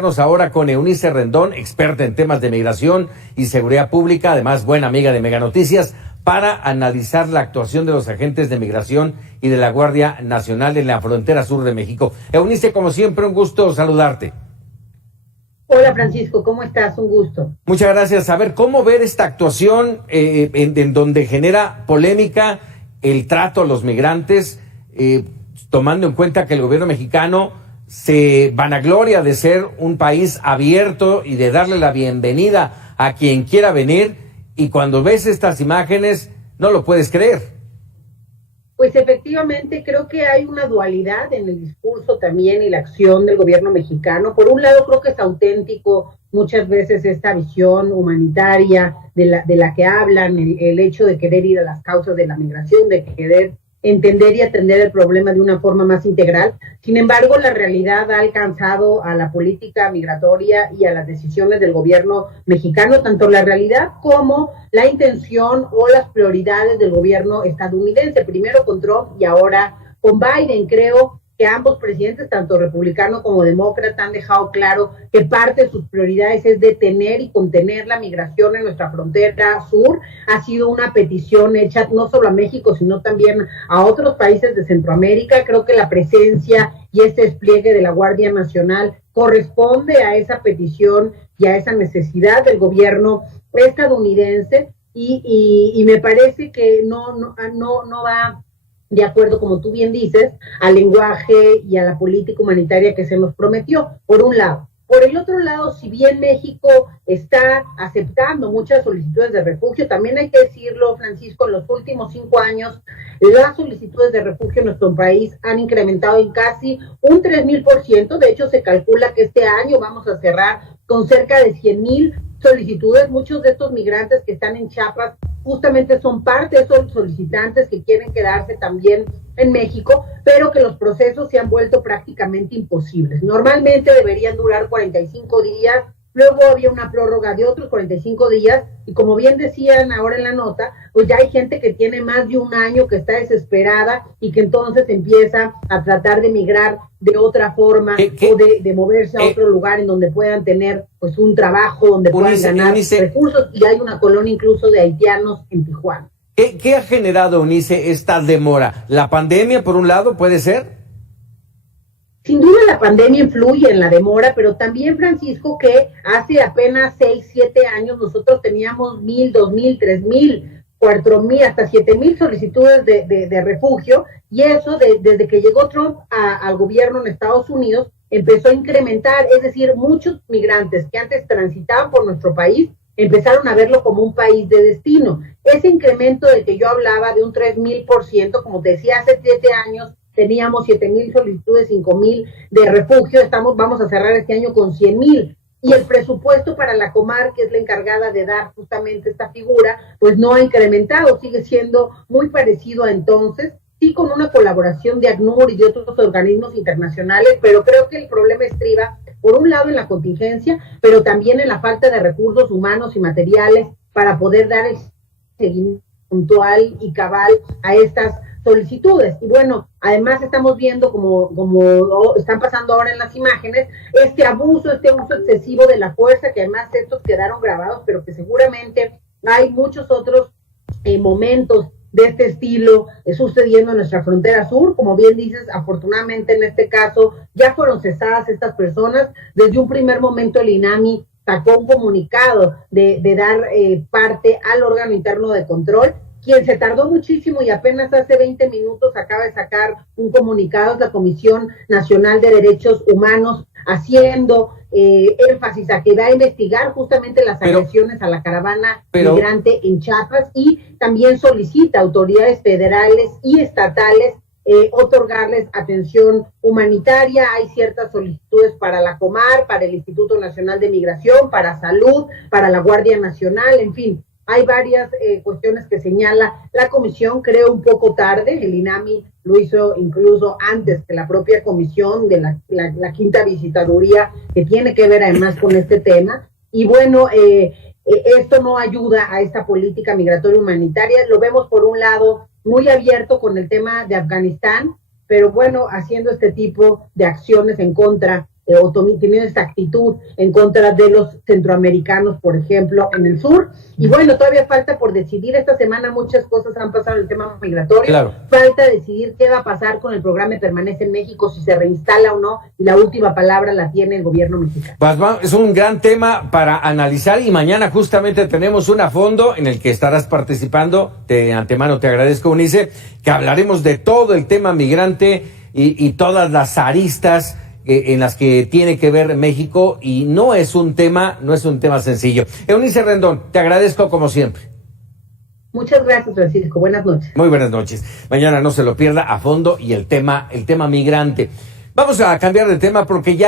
Ahora con Eunice Rendón, experta en temas de migración y seguridad pública, además buena amiga de Mega Noticias, para analizar la actuación de los agentes de migración y de la Guardia Nacional en la frontera sur de México. Eunice, como siempre, un gusto saludarte. Hola Francisco, ¿cómo estás? Un gusto. Muchas gracias. A ver, ¿cómo ver esta actuación en donde genera polémica el trato a los migrantes, tomando en cuenta que el gobierno mexicano se vanagloria de ser un país abierto y de darle la bienvenida a quien quiera venir, y cuando ves estas imágenes no lo puedes creer? Pues efectivamente creo que hay una dualidad en el discurso también y la acción del gobierno mexicano. Por un lado creo que es auténtico muchas veces esta visión humanitaria de la que hablan, el hecho de querer ir a las causas de la migración, de querer entender y atender el problema de una forma más integral. Sin embargo, la realidad ha alcanzado a la política migratoria y a las decisiones del gobierno mexicano, tanto la realidad como la intención o las prioridades del gobierno estadounidense, primero con Trump y ahora con Biden. Creo que ambos presidentes, tanto republicano como demócrata, han dejado claro que parte de sus prioridades es detener y contener la migración en nuestra frontera sur. Ha sido una petición hecha no solo a México, sino también a otros países de Centroamérica. Creo que la presencia y este despliegue de la Guardia Nacional corresponde a esa petición y a esa necesidad del gobierno estadounidense, y me parece que no va de acuerdo, como tú bien dices, al lenguaje y a la política humanitaria que se nos prometió, por un lado. Por el otro lado, si bien México está aceptando muchas solicitudes de refugio, también hay que decirlo, Francisco, en los últimos 5 años, las solicitudes de refugio en nuestro país han incrementado en casi un 3,000%. De hecho, se calcula que este año vamos a cerrar con cerca de 100,000 solicitudes. Muchos de estos migrantes que están en Chiapas justamente son parte de esos solicitantes que quieren quedarse también en México, pero que los procesos se han vuelto prácticamente imposibles. Normalmente deberían durar 45 días, luego había una prórroga de otros 45 días, y como bien decían ahora en la nota, pues ya hay gente que tiene más de un año, que está desesperada y que entonces empieza a tratar de migrar de otra forma, o de moverse a otro lugar en donde puedan tener pues un trabajo, donde puedan ganar recursos, y hay una colonia incluso de haitianos en Tijuana. ¿Qué ha generado, Eunice, esta demora? ¿La pandemia, por un lado, puede ser? Sin duda la pandemia influye en la demora, pero también, Francisco, que hace apenas 6, 7 años nosotros teníamos 1,000, 2,000, 3,000, 4,000, hasta 7,000 solicitudes de refugio, y eso desde que llegó Trump al gobierno en Estados Unidos empezó a incrementar. Es decir, muchos migrantes que antes transitaban por nuestro país empezaron a verlo como un país de destino. Ese incremento del que yo hablaba de un 3,000%, como te decía, hace 7 años teníamos 7,000 solicitudes, 5,000 de refugio, vamos a cerrar este año con 100,000. Y el presupuesto para la Comar, que es la encargada de dar justamente esta figura, pues no ha incrementado, sigue siendo muy parecido a entonces, sí con una colaboración de ACNUR y de otros organismos internacionales, pero creo que el problema estriba, por un lado, en la contingencia, pero también en la falta de recursos humanos y materiales para poder dar el seguimiento puntual y cabal a estas solicitudes. Y bueno, además estamos viendo como están pasando ahora en las imágenes, este uso excesivo de la fuerza, que además estos quedaron grabados, pero que seguramente hay muchos otros momentos de este estilo sucediendo en nuestra frontera sur. Como bien dices, afortunadamente en este caso ya fueron cesadas estas personas. Desde un primer momento el INAMI sacó un comunicado de dar parte al órgano interno de control, quien se tardó muchísimo y apenas hace 20 minutos acaba de sacar un comunicado, es la Comisión Nacional de Derechos Humanos, haciendo énfasis a que va a investigar justamente las agresiones a la caravana migrante en Chiapas, y también solicita a autoridades federales y estatales otorgarles atención humanitaria. Hay ciertas solicitudes para la Comar, para el Instituto Nacional de Migración, para Salud, para la Guardia Nacional, en fin. Hay varias cuestiones que señala la comisión, creo un poco tarde. El INAMI lo hizo incluso antes que la propia comisión de la quinta visitaduría, que tiene que ver además con este tema. Y bueno, esto no ayuda a esta política migratoria humanitaria. Lo vemos por un lado muy abierto con el tema de Afganistán, pero bueno, haciendo este tipo de acciones en contra teniendo esta actitud en contra de los centroamericanos, por ejemplo, en el sur. Y bueno, todavía falta por decidir. Esta semana muchas cosas han pasado en el tema migratorio. Claro. Falta decidir qué va a pasar con el programa Permanece en México, si se reinstala o no, y la última palabra la tiene el gobierno mexicano. Pues es un gran tema para analizar y mañana justamente tenemos un a fondo en el que estarás participando. De antemano te agradezco, Eunice, que hablaremos de todo el tema migrante y todas las aristas en las que tiene que ver México, y no es un tema sencillo. Eunice Rendón, te agradezco como siempre. Muchas gracias, Francisco. Buenas noches. Muy buenas noches. Mañana no se lo pierda, a fondo y el tema migrante. Vamos a cambiar de tema porque ya